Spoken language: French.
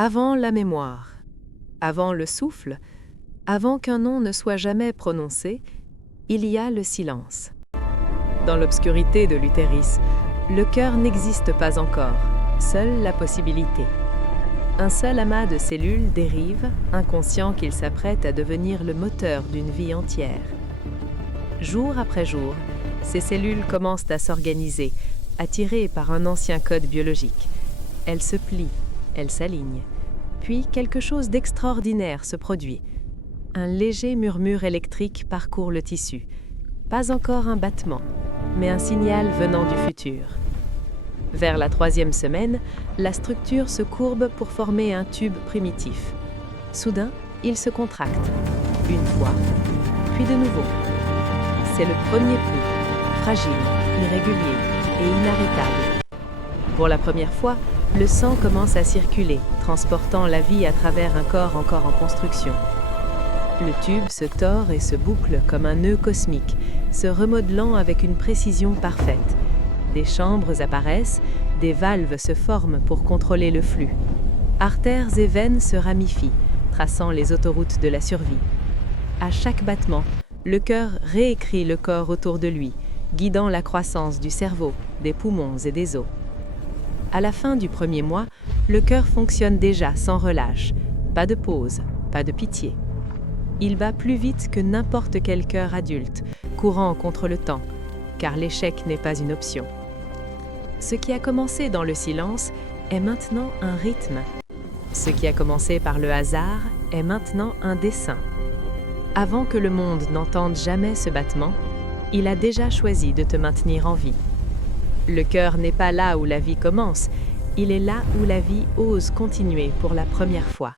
Avant la mémoire, avant le souffle, avant qu'un nom ne soit jamais prononcé, il y a le silence. Dans l'obscurité de l'utérus, le cœur n'existe pas encore, seule la possibilité. Un seul amas de cellules dérive, inconscient qu'il s'apprête à devenir le moteur d'une vie entière. Jour après jour, ces cellules commencent à s'organiser, attirées par un ancien code biologique. Elles se plient, elles s'alignent. Puis quelque chose d'extraordinaire se produit. Un léger murmure électrique parcourt le tissu. Pas encore un battement, mais un signal venant du futur. Vers la 3e semaine, la structure se courbe pour former un tube primitif. Soudain, il se contracte. Une fois, puis de nouveau. C'est le premier pouls, fragile, irrégulier et inarrêtable. Pour la première fois, le sang commence à circuler, transportant la vie à travers un corps encore en construction. Le tube se tord et se boucle comme un nœud cosmique, se remodelant avec une précision parfaite. Des chambres apparaissent, des valves se forment pour contrôler le flux. Artères et veines se ramifient, traçant les autoroutes de la survie. À chaque battement, le cœur réécrit le corps autour de lui, guidant la croissance du cerveau, des poumons et des os. À la fin du 1er mois, le cœur fonctionne déjà sans relâche. Pas de pause, pas de pitié. Il bat plus vite que n'importe quel cœur adulte, courant contre le temps, car l'échec n'est pas une option. Ce qui a commencé dans le silence est maintenant un rythme. Ce qui a commencé par le hasard est maintenant un dessein. Avant que le monde n'entende jamais ce battement, il a déjà choisi de te maintenir en vie. Le cœur n'est pas là où la vie commence, il est là où la vie ose continuer pour la première fois.